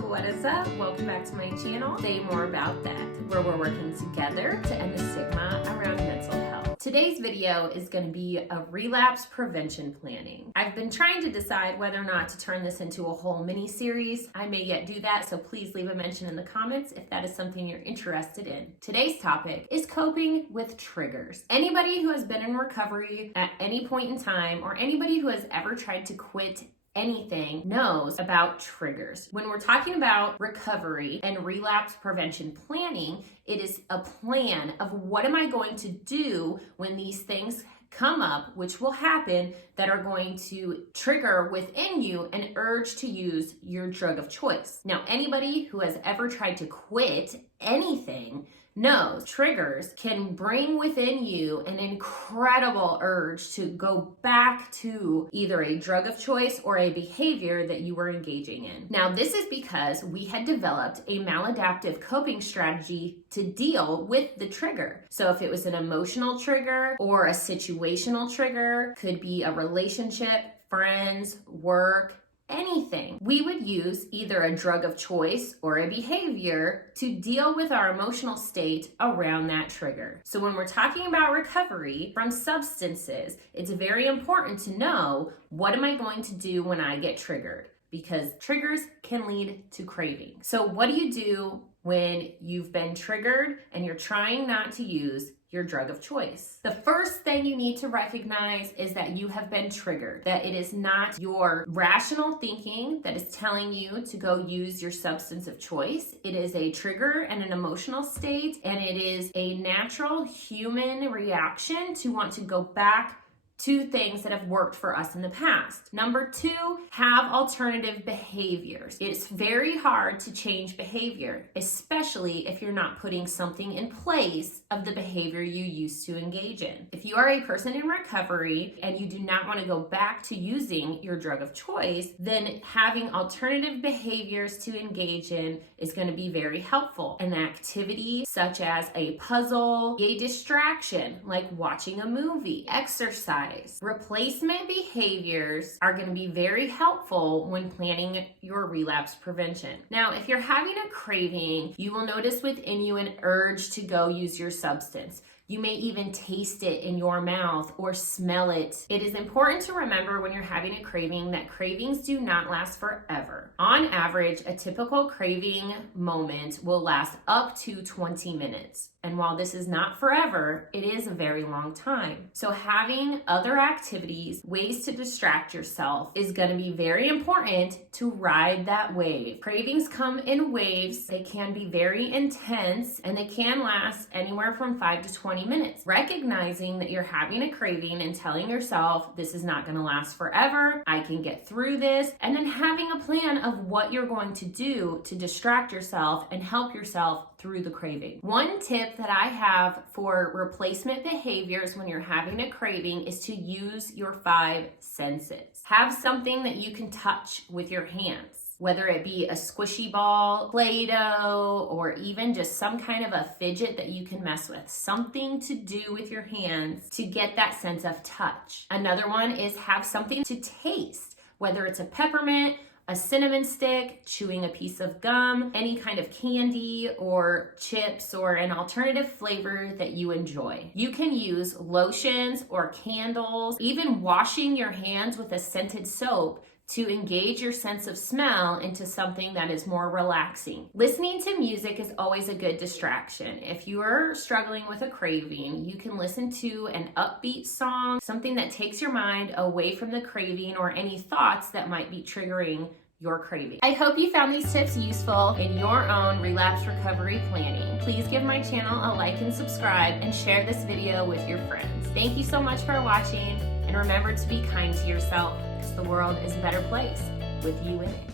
what is up? Welcome back to my channel, Say More About That, where we're working together to end the stigma around mental health. Today's video is going to be a relapse prevention planning. I've been trying to decide whether or not to turn this into a whole mini series. I may yet do that, so please leave a mention in the comments if that is something you're interested in. Today's topic is coping with triggers. Anybody who has been in recovery at any point in time, or anybody who has ever tried to quit anything knows about triggers. When we're talking about recovery and relapse prevention planning, it is a plan of what am I going to do when these things come up, which will happen, that are going to trigger within you an urge to use your drug of choice. Now, anybody who has ever tried to quit anything knows triggers can bring within you an incredible urge to go back to either a drug of choice or a behavior that you were engaging in. Now, this is because we had developed a maladaptive coping strategy to deal with the trigger. So if it was an emotional trigger or a situational trigger, could be a relationship, friends, work, anything, we would use either a drug of choice or a behavior to deal with our emotional state around that trigger. So when we're talking about recovery from substances, it's very important to know, what am I going to do when I get triggered? Because triggers can lead to craving. So what do you do when you've been triggered and you're trying not to use your drug of choice? The first thing you need to recognize is that you have been triggered, that it is not your rational thinking that is telling you to go use your substance of choice. It is a trigger and an emotional state, and it is a natural human reaction to want to go back to things that have worked for us in the past. Number two, have alternative behaviors. It's very hard to change behavior, especially if you're not putting something in place of the behavior you used to engage in. If you are a person in recovery and you do not want to go back to using your drug of choice, then having alternative behaviors to engage in is going to be very helpful. An activity such as a puzzle, a distraction like watching a movie, exercise. Replacement behaviors are going to be very helpful when planning your relapse prevention. Now, if you're having a craving, you will notice within you an urge to go use your substance. You may even taste it in your mouth or smell it. It is important to remember when you're having a craving that cravings do not last forever. On average, a typical craving moment will last up to 20 minutes. And while this is not forever, it is a very long time. So having other activities, ways to distract yourself, is going to be very important to ride that wave. Cravings come in waves. They can be very intense, and they can last anywhere from 5 to 20 minutes. Recognizing that you're having a craving and telling yourself, this is not going to last forever, I can get through this, and then having a plan of what you're going to do to distract yourself and help yourself through the craving. One tip that I have for replacement behaviors when you're having a craving is to use your 5 senses. Have something that you can touch with your hands, whether it be a squishy ball, Play-Doh, or even just some kind of a fidget that you can mess with. Something to do with your hands to get that sense of touch. Another one is have something to taste, whether it's a peppermint, a cinnamon stick, chewing a piece of gum, any kind of candy or chips or an alternative flavor that you enjoy. You can use lotions or candles, even washing your hands with a scented soap to engage your sense of smell into something that is more relaxing. Listening to music is always a good distraction. If you are struggling with a craving, you can listen to an upbeat song, something that takes your mind away from the craving or any thoughts that might be triggering your craving. I hope you found these tips useful in your own relapse recovery planning. Please give my channel a like and subscribe, and share this video with your friends. Thank you so much for watching, and remember to be kind to yourself, because the world is a better place with you in it.